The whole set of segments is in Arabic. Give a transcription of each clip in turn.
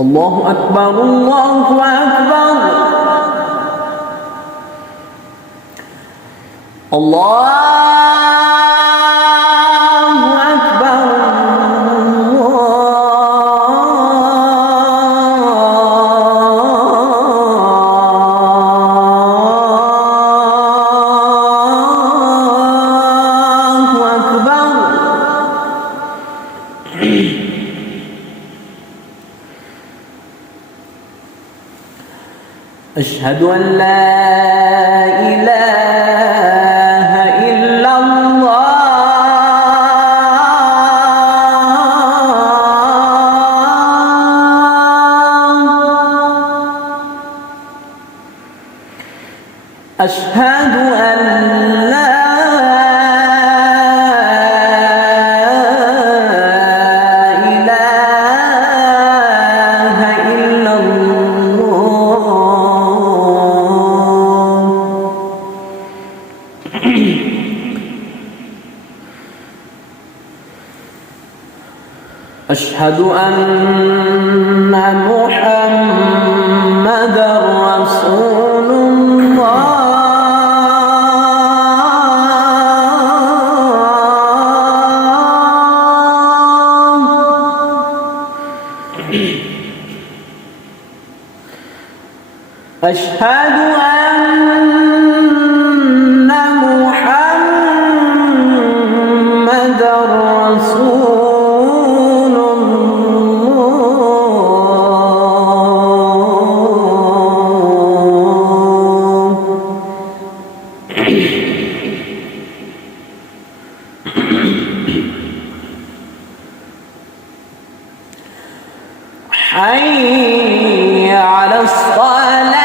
الله أكبر الله أكبر الله أكبر الله أكبر. أشهد أن لا إله إلا الله أشهد أن لا أشهد أن محمدًا رسول الله أشهد أن محمدًا رسول حي على الصلاة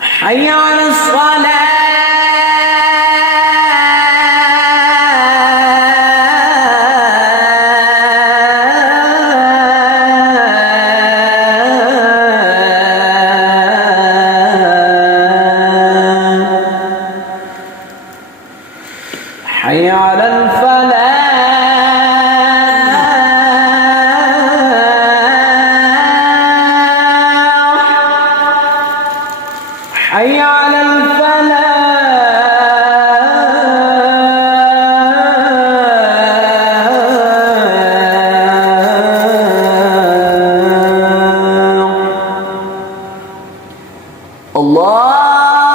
حي على الصلاة حي على الفلاح حي على الفلاح الله